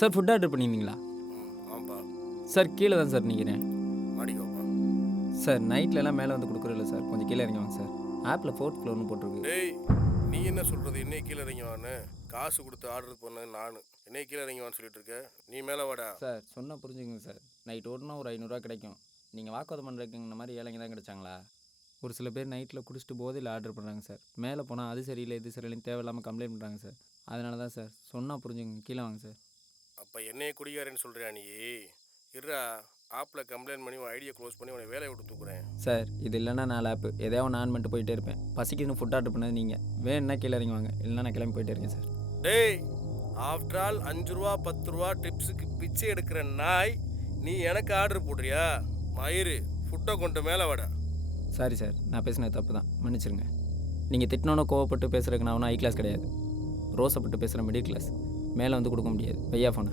Sir food order பண்ணியிருந்தீங்களா? ஆமாப்பா. Sir கீழே தான் சார் நிற்கிறேன். மாடிக்கோப்பா. சார் நைட்லலாம் மேலே வந்து கொடுக்குறதில்ல சார், கொஞ்சம் கீழே இறங்கி வாங்க சார். ஆப்பில் 4th ஃப்ளோர்னு போட்டிருக்கு. டேய், நீ என்ன சொல்கிறது? என்னைய கீழே இறங்கி வான்னு? காசு கொடுத்து ஆர்டர் பண்ணது நான். என்னைய கீழே இறங்கி வான்னு சொல்லிட்டு இருக்க? நீ மேலே வாடா. சார் சொன்னால் புரிஞ்சுக்கங்க சார். நைட் ஓடுனா ஒரு 500 கிடைக்கும். நீங்கள் வாக்குவாதம் பண்ணுறதுக்கு இந்த மாதிரி ஏழைங்க தான் கிடைச்சாங்களா? ஒரு சில பேர் நைட்டில் குடிச்சிட்டு போதையில் ஆர்டர் பண்ணுறாங்க சார். மேலே போனால் அது சரியில்லை இது சரியில்லைன்னு தேவையில்லாமல் கம்ப்ளைண்ட் பண்ணுறாங்க சார். அதனால தான் சார் சொன்னால் புரிஞ்சுக்கங்க, கீழே வாங்க சார். அப்போ என்னைய குடிக்காரன்னு சொல்கிறியா நீ? இருடா, ஆப்பில் கம்ப்ளைண்ட் பண்ணி உன் ஐடியை க்ளோஸ் பண்ணி உன்னை வேலையை விட்டு தூக்குறேன். சார் இது இல்லைன்னா 4 ஆப்பு எதையோ ஒன்று ஆன் பண்ணிட்டு போயிட்டே இருப்பேன். பசிக்குதுன்னு ஃபுட் ஆர்டர் பண்ணது நீங்கள், வேணுன்னா கீழே இறங்கி வாங்க, இல்லைன்னா நான் கிளம்பி போயிட்டே இருக்கேன் சார். டேய், ஆஃப்டர் ஆல் 5 ரூபா 10 ரூபா டிப்ஸுக்கு பிச்சை எடுக்கிற நாய், நீ எனக்கு ஆர்டர் போடுறியா? மயிறு ஃபுட்டை கொண்டு மேலே வாடா. சாரி சார், நான் பேசினது தப்பு தான், மன்னிச்சிருங்க. நீங்கள் திட்டினோன்னு கோவப்பட்டு பேசுகிறதுக்கு நான் ஒன்றும் ஹை கிளாஸ் கிடையாது. ரோசப்பட்டு பேசுகிற மிடில் கிளாஸ். மேலே வந்து கொடுக்க முடியாது. பையா ஃபோனை